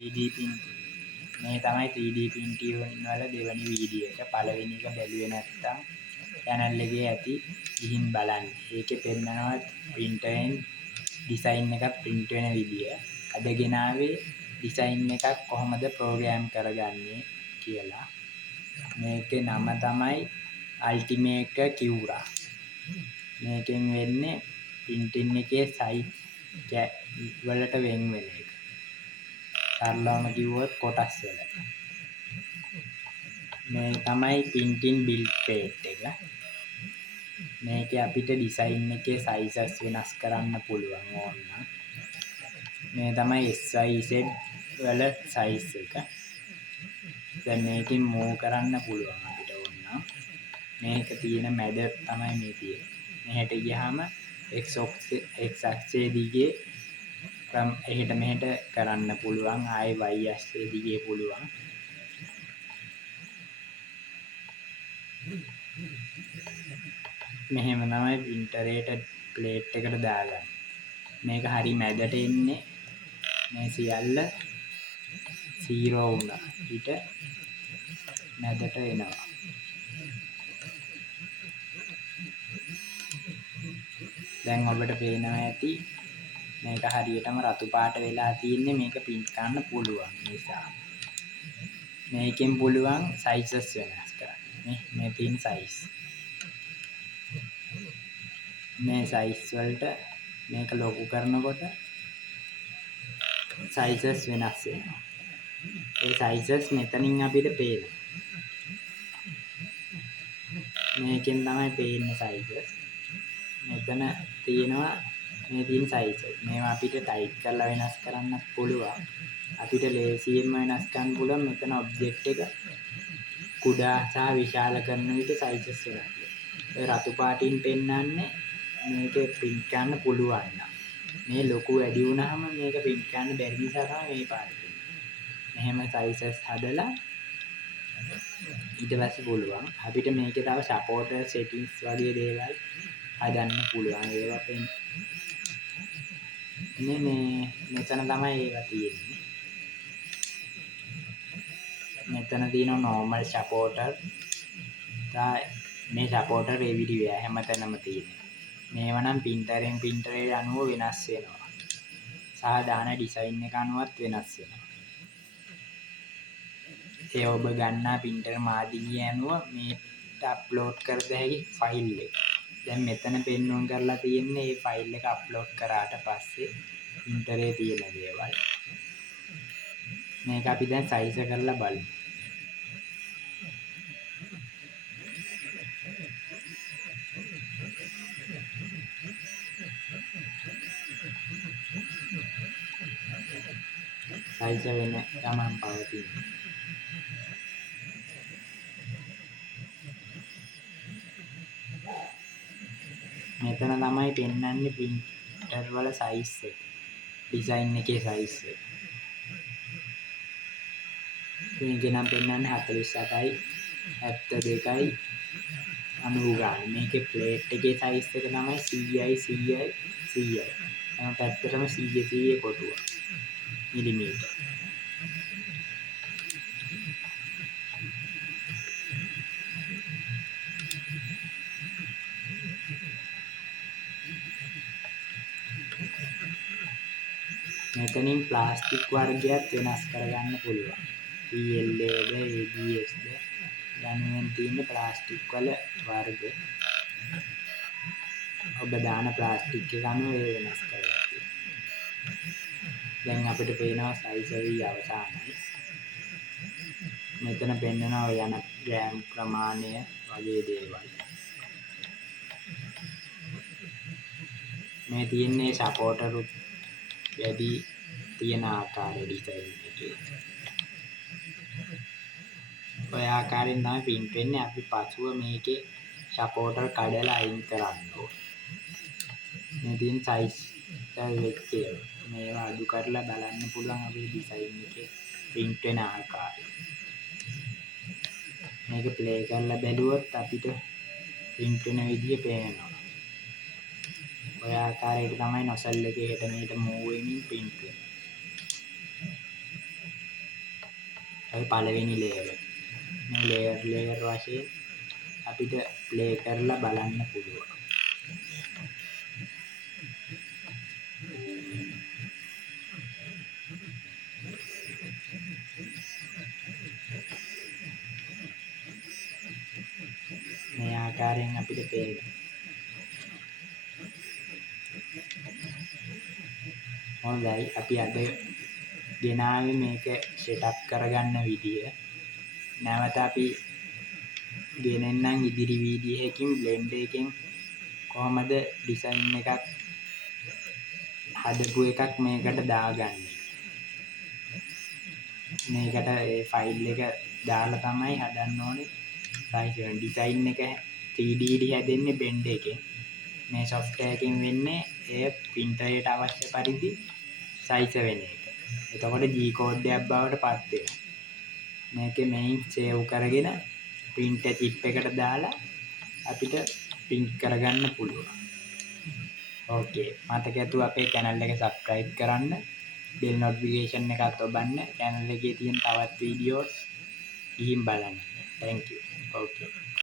3D printing මේ තමයි 3D printing වල දෙවෙනි වීඩියෝ එක. පළවෙනි එක බැලුවේ නැත්නම් channel එකේ ඇති ගිහින් බලන්න. ඒකේ පෙන්නනවා printerෙන් design එකක් print වෙන විදිය. අද ගෙනාවේ design එකක් කොහොමද program කරගන්නේ කියලා. මේකේ නම තමයි Ultimaker Cura. මේකෙන් වෙන්නේ printing එකේ size වලට වෙන් වෙන එක. සරලවම කිව්වොත් කොටස් වල. මේ තමයි printing build plate එක. මේකේ අපිට design එකේ sizes වෙනස් කරන්න පුළුවන් ඕන නම්. මේ තමයි SYZ වල size එක. දැන් මේකෙන් move කරන්න පුළුවන් අපිට ඕන නම්. මේක තියෙන මැද තමයි මේ තියෙන්නේ. මෙහෙට ගියාම x අක්ෂයේ දිගේ එහෙට මෙහෙට කරන්න පුළුවන්. ආයේ y අක්ෂයේ දිගේ පුළුවන්. මෙහෙම තමයි printerේට plate එකට දාගන්නේ. මේක හරි මැදට එන්නේ. මේ සියල්ල 0 වුණා. ඊට මැදට එනවා. දැන් ඔබට පේනවා ඇති මේක හරියටම රතු පාට වෙලා තියෙන්නේ. මේක print කරන්න පුළුවන් නිසා. මේකෙන් පුළුවන් sizes වෙනස් කරන්න. මේ තියෙන size. මේ size වලට මේක ලොකු කරනකොට sizes වෙනස් වෙනවා. ඒ sizes මෙතනින් අපිට පේනවා. මේකෙන් තමයි පේන්නේ sizes. මෙතන තියෙනවා මේ තියෙන sizes. මේවා අපිට type කරලා වෙනස් කරන්නත් පුළුවන්. අපිට ලේසියෙන්ම වෙනස් කරන්න පුළුවන්. මෙතන object එක කුඩා සහ විශාල කරන විට sizes වෙනස් වෙනවා. ඒ රතු පාටින් පෙන්වන්නේ මේකේ print කරන්න පුළුවන් නම්. මේ ලොකු වැඩි වුණාම මේක print කරන්න බැරි නිසා තමයි මේ පාට තියෙන්නේ. මෙහෙම sizes හදලා ඊට පස්සේ පුළුවන් අපිට මේකේ තව supporter settings වගේ දේවල් හදන්න පුළුවන්. ඒවා මෙතන තමයි ඒවා තියෙන්නේ. මෙතන තියෙනවා normal supporter. මේ supporter everywhere හැමතැනම තියෙනවා. මේවා නම් printerෙන් printerේ අනුව වෙනස් වෙනවා. සාධාරණ design එක අනුවත් වෙනස් වෙනවා. ඒ ඔබ ගන්නා printer මාදිලිය අනුව මේට අප්ලෝඩ් කර දෙහැකි ෆයිල් එක. දැන් මෙතන පෙන්වන්න කරලා තියෙන්නේ මේ ෆයිල් එක අප්ලෝඩ් කරාට පස්සේ printerේ තියෙන දේවල්. මේක අපි දැන් size කරලා බලමු. size වෙන ගමන් පවතින. මෙතන තමයි පෙන්වන්නේ printer වල size එක. design එකේ size එක. මේකේ නම් පෙන්වන්නේ 48යි 72යි 90 ගාන. මේකේ plate එකේ size එක තමයි 100යි. එහම පැත්තටම 100 කොටුව. මිලිමීටර්. මෙතනින් ප්ලාස්ටික් වර්ගයක් වෙනස් කරගන්න පුළුවන්. PLA ද ABS ද යනුවෙන් තියෙන ප්ලාස්ටික් වල වර්ග. ඔබ දාන ප්ලාස්ටික් එක අනුව ඒ වෙනස් කරගන්න. දැන් අපිට පේනවා size වී අවසానයි. මෙතන පෙන්නනවා යන ග්‍රෑම් ප්‍රමාණය වගේ දේවල්. මේ තියෙන්නේ supporter වැඩි තියෙන ආකාරය design එකේ. ඔය ආකාරයෙන් තමයි print වෙන්නේ. අපි පසුව මේකේ supporter කඩලා අයින් කරන්න ඕනේ. මේ තියෙන size වෙච්ච මේවා අඩු කරලා බලන්න පුළුවන් අපේ design එකේ print වෙන ආකාරය. මේක play කරලා බැලුවොත් අපිට print වෙන විදිය පේනවා. ඔය ආකාරයට තමයි nozzle එකේ හෙට මෙහෙට move වෙමින් print වෙන්නේ. ඔය පළවෙනි ලේයර් එක. මේ ලේයර් වශයෙන් අපිට ප්ලේ කරලා බලන්න පුළුවන්. මේ ආකාරයෙන් අපිට පේනවා. හොඳයි අපි අද ගෙනාවේ මේක සෙටප් කරගන්න විදිය. නැවත අපි ගෙනෙන්නම් ඉදිරි වීඩියෝ එකකින් බ්ලෙන්ඩ් එකකින් කොහමද ඩිසයින් එකක් හදපු එකක් මේකට දාගන්නේ. මේකට ඒ ෆයිල් එක දාලා තමයි හදන්න ඕනේ. ඩිසයින් එක 3D හැදෙන්නේ බෙන්ඩ් එකෙන්. මේ software එකෙන් වෙන්නේ ඒ printer එකට අවශ්‍ය පරිදි size වෙන එක. එතකොට G code එකක් බවට පත් වෙනවා. මේකේ main save කරගෙන printer chip එකට දාලා අපිට print කරගන්න පුළුවන්. ඕකේ. මතක ඇතුව අපේ channel එක subscribe කරන්න. bell notification එකත් ඔබන්න. channel එකේ තියෙන තවත් videos ගිහින් බලන්න. Thank you. Okay.